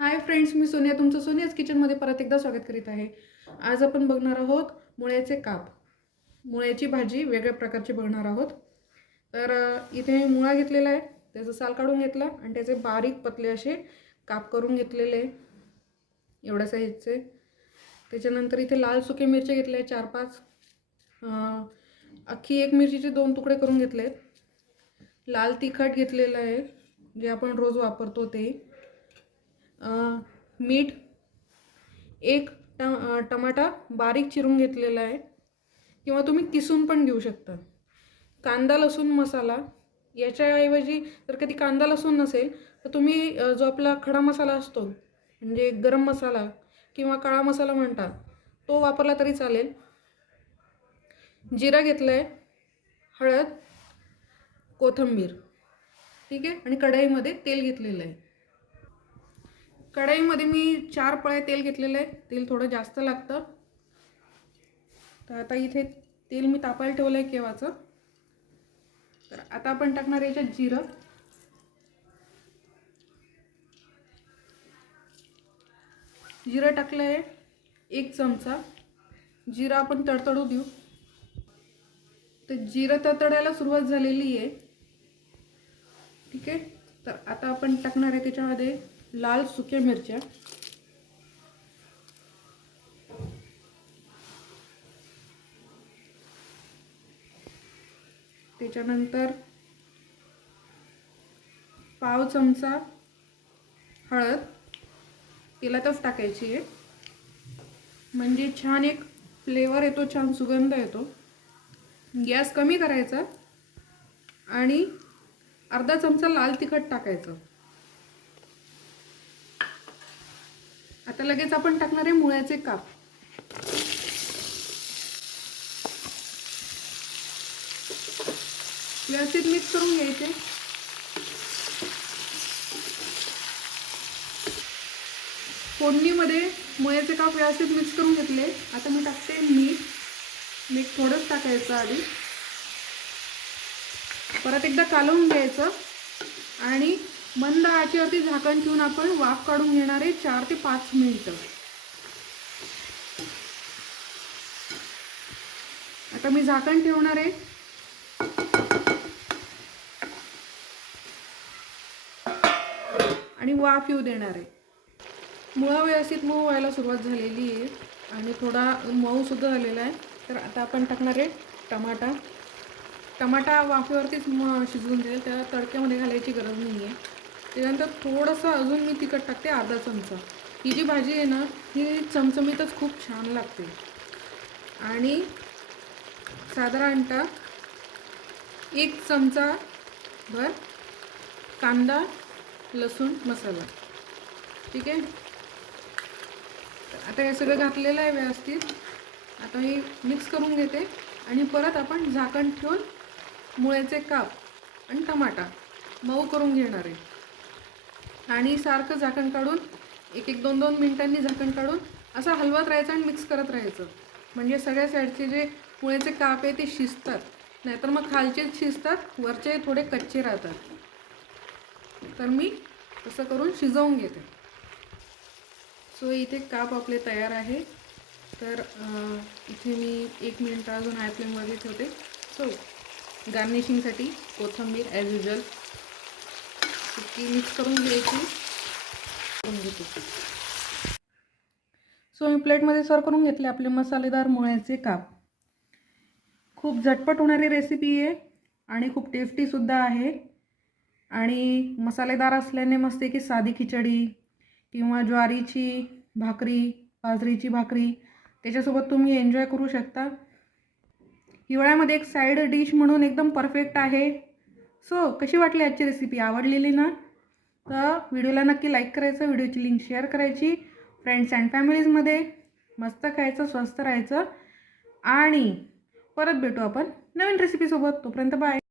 Hi friends मी सोनिया तुमचं सोनियाच किचनमध्ये परत एकदा स्वागत करीत आहे. आज आपण बघणार आहोत मुळ्याचे काप. मुळ्याची भाजी वेगळ्या प्रकारची बघणार आहोत. तर इथे मी मुळा घेतलेला आहे. त्याचं साल काढून घेतला आणि त्याचे बारीक पतले असे काप करून घेतलेले एवढ्या साईजचे त्याच्यानंतर इथे लाल सुके मिरच्या घेतल्या चार पाच अख्खी एक मिरचीचे दोन तुकडे करून घेतले आहेत. लाल तिखट घेतलेलं आहे जे आपण रोज वापरतो ते. मीठ एक ट टमाटा बारीक चिरून घेतलेला आहे. किंवा तुम्ही किसून पण घेऊ शकता. कांदा लसूण मसाला याच्याऐवजी जर कधी कांदा लसूण नसेल तर तुम्ही जो आपला खडा मसाला असतो म्हणजे गरम मसाला किंवा काळा मसाला म्हणतात तो वापरला तरी चालेल. जिरा घेतला आहे हळद कोथिंबीर. ठीक आहे? आणि कढईमध्ये तेल घेतलेलं आहे. कढईमध्ये मी चार पळे तेल घेतलेलं आहे. तेल थोडं जास्त लागतं. तर आता इथे तेल मी तापायला ठेवलं आहे केव्हाचं. तर आता आपण टाकणार याच्यात जिरं. जिरं टाकलं आहे एक चमचा. जिरं आपण तडतडू देऊ. तर जिरं तडतडायला सुरुवात झालेली आहे. ठीक आहे? तर आता आपण टाकणार आहे त्याच्यामध्ये लाल सुक्या मिरच्या. त्याच्यानंतर पाव चमचा हळद. तेलातच टाकायची आहे. म्हणजे छान एक फ्लेवर येतो छान सुगंध येतो. गॅस कमी करायचा आणि अर्धा चमचा लाल तिखट टाकायचं. आता लगेच आपण टाकणार आहे मुळ्याचे काप. व्यवस्थित मिक्स करून घ्यायचे. फोडणीमध्ये मुळ्याचे काप व्यवस्थित मिक्स करून घेतले. आता मी टाकते मीठ. मीठ थोडंच टाकायचं आधी. परत एकदा कालवून घ्यायचं. आणि मंद आचेवरती झाकण ठेवून आपण वाफ काढून घेणार आहे चार ते पाच मिनिटं. आता मी झाकण ठेवणार आहे. आणि वाफ येऊ देणार आहे. मुळा व्यवस्थित मऊ व्हायला सुरुवात झालेली आहे. आणि थोडा मऊसुद्धा झालेला आहे. तर आता आपण टाकणार आहे टमाटा. टमाटा वाफेवरतीच म शिजवून देईल. त्या तडक्यामध्ये घालायची गरज नाही आहे त्याच्यानंतर थोडंसं अजून मी तिखट टाकते अर्धा चमचा. ही जी भाजी आहे ना ही चमचमीतच खूप छान लागते. आणि साधारणतः एक चमचा भर कांदा लसूण मसाला. ठीक आहे? आता हे सगळं घातलेलं आहे व्यवस्थित. आता हे मिक्स करून घेते. आणि परत आपण झाकण ठेवून मुळ्याचे काप आणि टमाटा मऊ करून घेणार आहे. आणि सारखं झाकण काढून एक एक दोन दोन मिनटांनी झाकण काढून असं हलवत राहायचं आणि मिक्स करत राहायचं. म्हणजे सगळ्या साईडचे जे मुळ्याचे काप आहे ते शिजतात. नाहीतर मग खालचे शिजतात वरचे थोडे कच्चे राहतात. तर मी तसं करून शिजवून घेते. सो इथे काप आपले तयार आहे. तर इथे मी एक मिनटं अजून हाय फ्लेमवरती ठेवते. सो गार्निशिंगसाठी कोथिंबीर ॲज युजल ती मिक्स करून घ्यायची. करून घेते. सो मी प्लेटमध्ये सर्व करून घेतले आपले मसालेदार मुळ्याचे काप. खूप झटपट होणारी रेसिपी आहे आणि खूप टेस्टीसुद्धा आहे. आणि मसालेदार असल्याने मस्त की साधी खिचडी किंवा ज्वारीची भाकरी बाजरीची भाकरी त्याच्यासोबत तुम्ही एन्जॉय करू शकता. हिवाळ्यामध्ये एक साईड डिश म्हणून एकदम परफेक्ट आहे. सो कशी वाटली आजची रेसिपी आवडलेली ना? तर व्हिडिओला नक्की लाईक करायचं व्हिडिओची लिंक शेअर करायची. फ्रेंड्स अँड फॅमिलीजमध्ये मस्त खायचं स्वस्त राहायचं. आणि परत भेटू आपण नवीन रेसिपीसोबत तोपर्यंत बाय